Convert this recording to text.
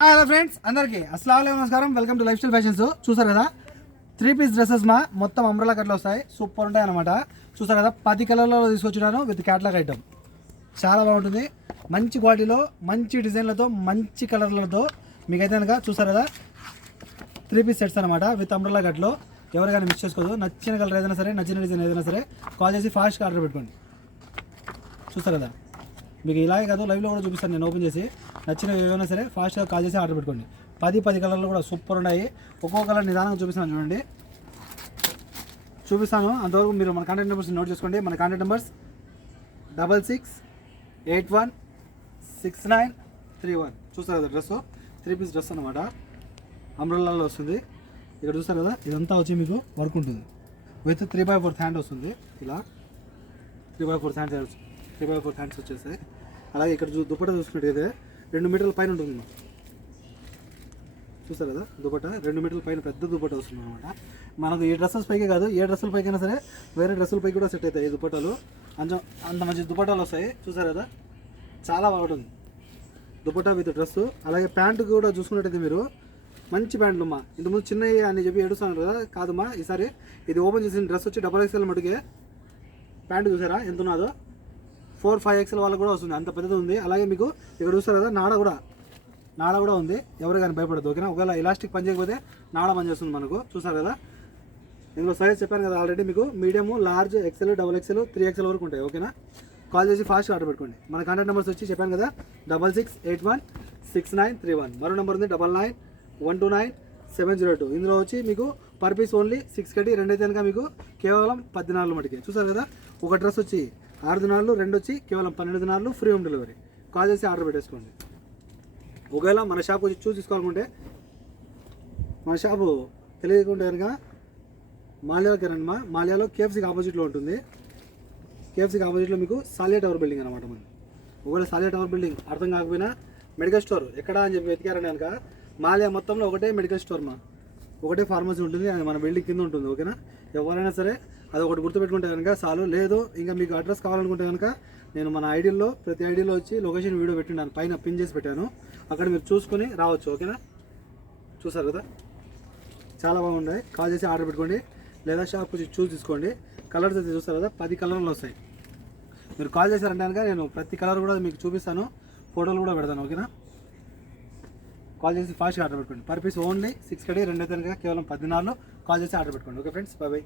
Hello friends అందరికీ అస్సలాము అలైకుం నమస్కారం. Welcome to life style fashions. చూసారు కదా 3 పీస్ డ్రెస్సెస్ మొత్తం అంబ్రెలా కట్లు వస్తాయి. సూపర్ ఉంటాయి అనమాట. చూసారు కదా 10 కలర్లలో తీసుకొచ్చున్నాను విత్ క్యాట్లాగ్ ఐటమ్. చాలా బాగుంటుంది. మంచి క్వాలిటీలో మంచి డిజైన్లతో మంచి కలర్లతో మీకైతే కనుక చూసారు కదా 3 పీస్ సెట్స్ అనమాట విత్ అంబ్రెలా కట్లో. ఎవరికైనా మిస్ చేసుకోదు. నచ్చిన కలర్ ఏదైనా సరే, నచ్చిన డిజైన్ ఏదైనా సరే కాల్ చేసి ఫాస్ట్గా ఆర్డర్ పెట్టుకోండి. చూసారు కదా మీకు ఇలాగే కాదు, లైవ్లో కూడా చూపిస్తాను నేను ఓపెన్ చేసి. నచ్చిన ఏమైనా సరే ఫాస్ట్గా కాల్ చేసి ఆర్డర్ పెట్టుకోండి. 10 కలర్లు కూడా సూపర్ ఉన్నాయి. ఒక్కొక్క కలర్ నిదానంగా చూపిస్తాను చూడండి. చూపిస్తాను అంతవరకు మీరు మన కాంటాక్ట్ నెంబర్స్ నోట్ చేసుకోండి. మన కాంటాక్ట్ నెంబర్స్ 66816931. చూస్తారు కదా డ్రెస్ 3 పీస్ డ్రెస్ అనమాట. అంబ్రెల్లాలో వస్తుంది. ఇక్కడ చూస్తారు కదా ఇదంతా వచ్చి మీకు వర్క్ ఉంటుంది. విత్ 3/4 హ్యాండ్ వస్తుంది. ఇలా 3/4 హ్యాండ్స్ వచ్చేస్తాయి. అలాగే ఇక్కడ దుపట్టా చూసుకున్నట్టయితే 2 మీటర్ల పైన ఉంటుంది. చూస్తారు కదా దుపట్టా 2 మీటర్ల పైన పెద్ద దుపట్టా వస్తుంది అనమాట. మనకు ఈ డ్రెస్సెస్ పైకే కాదు, ఏ డ్రెస్సుల పైకైనా సరే వేరే డ్రెస్సుల పైకి కూడా సెట్ అవుతాయి ఈ దుపట్టాలు. అంత మంచి దుపట్టాలు వస్తాయి. చూసారు కదా చాలా బాగుంటుంది దుపట్టా విత్ డ్రెస్సు. అలాగే ప్యాంటు కూడా చూసుకున్నట్టయితే మీరు మంచి ప్యాంట్లు ఇంతకుముందు చిన్నవి అని చెప్పి ఏడుస్తున్నారు కదా, కాదమ్మా ఈసారి ఇది ఓపెన్ చేసిన డ్రెస్ వచ్చి XXL మటుకే. ప్యాంటు చూసారా ఎంత ఉన్నదో, 4-5 వాళ్ళకి కూడా వస్తుంది, అంత పెద్దది ఉంది. అలాగే మీకు ఇక్కడ చూస్తారు కదా నాడ కూడా ఉంది. ఎవరు కానీ భయపడదు ఓకేనా. ఒకవేళ ఎలాస్టిక్ పని చేయకపోతే నాడ పని చేస్తుంది మనకు. చూసారు కదా ఇందులో సైజ్ చెప్పాను కదా ఆల్రెడీ మీకు. Medium, large, XL, XXL, 3XL వరకు ఉంటాయి ఓకేనా. కాల్ చేసి ఫాస్ట్గా ఆర్డర్ పెట్టుకోండి. మన కాంటాక్ట్ నెంబర్స్ వచ్చి చెప్పాను కదా 66816931. మరో నెంబర్ ఉంది 99129702. ఇందులో వచ్చి మీకు పర్ పీస్ ఓన్లీ 6 కట్టి 2 అయితే కనుక మీకు కేవలం 10 దినాలు మటుకే. చూసారు కదా ఒక డ్రెస్ వచ్చి 6 దినాలు, 2 వచ్చి కేవలం 12 దినాలు, ఫ్రీ హోమ్ డెలివరీ. కాల్ చేసి ఆర్డర్ పెట్టేసుకోండి. ఒకవేళ మన షాప్ వచ్చి చూసి తీసుకోవాలనుకుంటే మన షాపు తెలియకుంటే కనుక మాల్యాలోకి రండి. మాల్యాలో KFCకి ఆపోజిట్లో ఉంటుంది. KFCకి ఆపోజిట్లో మీకు సాలియా టవర్ బిల్డింగ్ అనమాట. మనం ఒకవేళ సాలియా టవర్ బిల్డింగ్ అర్థం కాకపోయినా మెడికల్ స్టోర్ ఎక్కడా అని చెప్పి వెతికారని కనుక మాల్యా మొత్తంలో ఒకటే మెడికల్ స్టోర్ ఒకటే ఫార్మసీ ఉంటుంది. అది మన బిల్డింగ్ కింద ఉంటుంది ఓకేనా. ఎవరైనా సరే అది ఒకటి గుర్తుపెట్టుకుంటే కనుక చాలు. లేదు ఇంకా మీకు అడ్రస్ కావాలనుకుంటే కనుక నేను మన ఐడిలో ప్రతి ఐడిలో వచ్చి లొకేషన్ వీడియో పెట్టినాను, పైన పిన్ చేసి పెట్టాను. అక్కడ మీరు చూసుకొని రావచ్చు ఓకేనా. చూసారు కదా చాలా బాగున్నాయి. కాల్ చేసి ఆర్డర్ పెట్టుకోండి లేదా షాప్కి వచ్చి చూసి తీసుకోండి. కలర్స్ అయితే చూస్తారు కదా 10 కలర్లు వస్తాయి. మీరు కాల్ చేశారంటే కనుక నేను ప్రతి కలర్ కూడా మీకు చూపిస్తాను, ఫోటోలు కూడా పెడతాను ఓకేనా. కాల్ చేసి ఫాస్ట్గా ఆర్డర్ పెట్టుకోండి. పర్ పీస్ ఓన్లీ 6 కట్టి 2 అయితే కనుక కేవలం 10 దినాల్లో. కాల్ చేసి ఆర్డర్ పెట్టుకోండి. Okay friends, bye.